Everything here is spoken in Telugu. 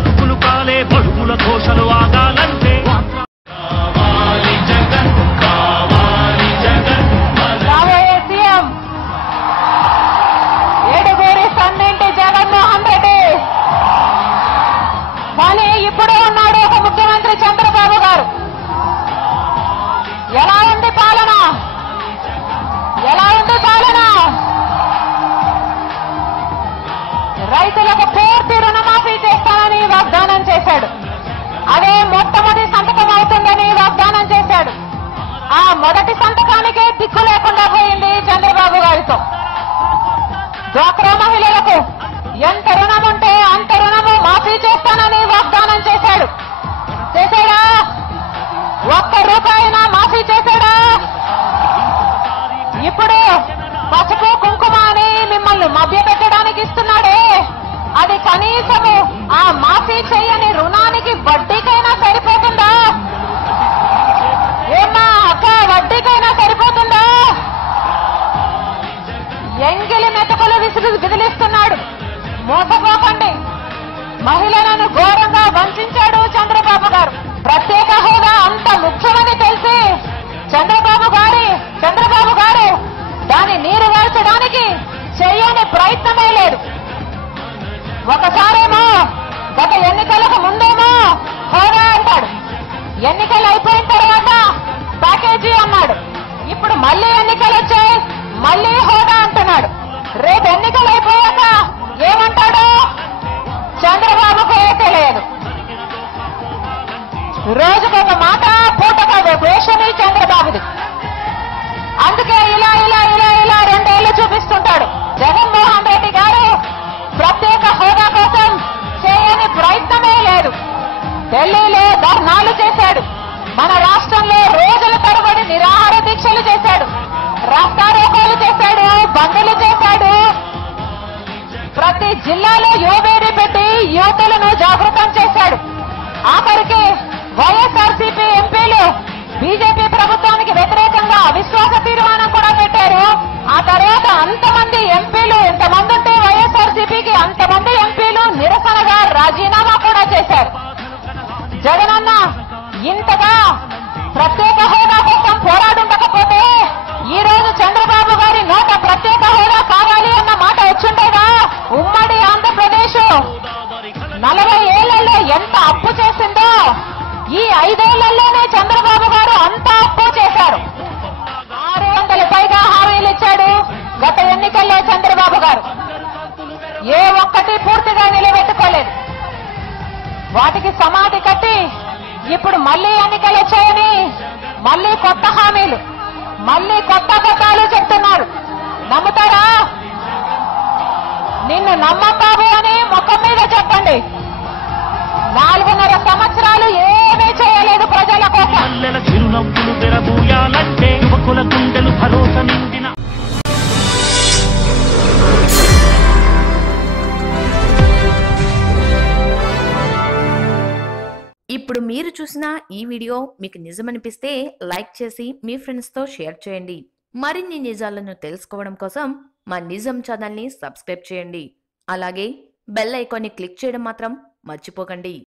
బతుకులు కాలే బడుగుల దోషలు ఆగాలంటే డ్వాక్రా మహిళలకు ఎంత రుణం ఉంటే అంత రుణము మాఫీ చేస్తానని వాగ్దానం చేశాడు. చేశాడా? ఒక్క రూపాయినా మాఫీ చేశాడా? ఇప్పుడు పసుపు కుంకుమ అని మిమ్మల్ని మధ్య పెట్టడానికి ఇస్తున్నాడే. అది కనీసము ఆ మాఫీ చేయని రుణానికి వడ్డీకైనా సరిపోతుందా? ఏమ్మా అక్క వడ్డీకైనా సరిపోతుందా? మోసపోకండి. మహిళలను ఘోరంగా వంచాడు చంద్రబాబు గారు. ప్రత్యేక హోదా అంత ముఖ్యమని తెలిసి చంద్రబాబు గారి చంద్రబాబు గారు దాని నీరు వార్చడానికి చేయని ప్రయత్నమే లేదు. ఒకసారేమో గత ఎన్నికలకు ముందేమో హోదా అంటాడు. ఎన్నికలు అయిపోయిన తర్వాత ప్యాకేజీ అన్నాడు. ఇప్పుడు మళ్ళీ ఎన్నికలు వచ్చాయి మళ్ళీ హోదా అంటున్నాడు. రేపు ఎన్నికలు రోజుకొక మాట పూటకొక వేషమి చంద్రబాబుది. అందుకే ఇలా ఇలా ఇలా ఇలా రెండేళ్ళు చూపిస్తుంటాడు. జగన్మోహన్ రెడ్డి గారు ప్రత్యేక హోదా కోసం చేయని ప్రయత్నమే లేదు. ఢిల్లీలో ధర్నాలు చేశాడు. మన రాష్ట్రంలో రోజుల తరబడి నిరాహార దీక్షలు చేశాడు. రాస్తారోకోలు చేశాడు బందులు చేశాడు. ప్రతి జిల్లాలో యువవేడి పెట్టి యువతులను జాగృతం చేశాడు. ఆఖరికి వైఎస్ఆర్సీపీ ఎంపీలు బీజేపీ ప్రభుత్వానికి వ్యతిరేకంగా అవిశ్వాస తీర్మానం కూడా పెట్టారు. ఆ తర్వాత అంతమంది ఎంపీలు ఎంతమంది ఉంటే వైఎస్ఆర్సీపీకి అంతమంది ఎంపీలు నిరసనగా రాజీనామా కూడా చేశారు. జగనన్న ఇంతగా ప్రత్యేక ఈ ఐదేళ్ళలోనే చంద్రబాబు గారు అంతా అప్పు చేశారు. ఆరు వందల పైగా హామీలు ఇచ్చాడు గత ఎన్నికల్లో చంద్రబాబు గారు. ఏ ఒక్కటి పూర్తిగా నిలబెట్టుకోలేదు. వాటికి సమాధి కట్టి ఇప్పుడు మళ్ళీ ఎన్నికలు వచ్చాయని మళ్ళీ కొత్త హామీలు మళ్ళీ కొత్త పథకాలు చెప్తున్నారు. నమ్ముతారా? నిన్ను నమ్మతావు అని ముఖం మీద చెప్పండి. నాలుగున్నర సంవత్సరాలు ఏమీ చేయలేదు ప్రజల కోసం. పల్లెల చిరునవ్వులు తెరబూయాలంటే యువకుల గుండెలు భరోసా నిండిన ఇప్పుడు మీరు చూసిన ఈ వీడియో మీకు నిజమనిపిస్తే లైక్ చేసి మీ ఫ్రెండ్స్తో షేర్ చేయండి. మరిన్ని నిజాలను తెలుసుకోవడం కోసం మా నిజం ఛానల్ని సబ్స్క్రైబ్ చేయండి. అలాగే బెల్ ఐకాన్ని క్లిక్ చేయడం మాత్రం మర్చిపోకండి.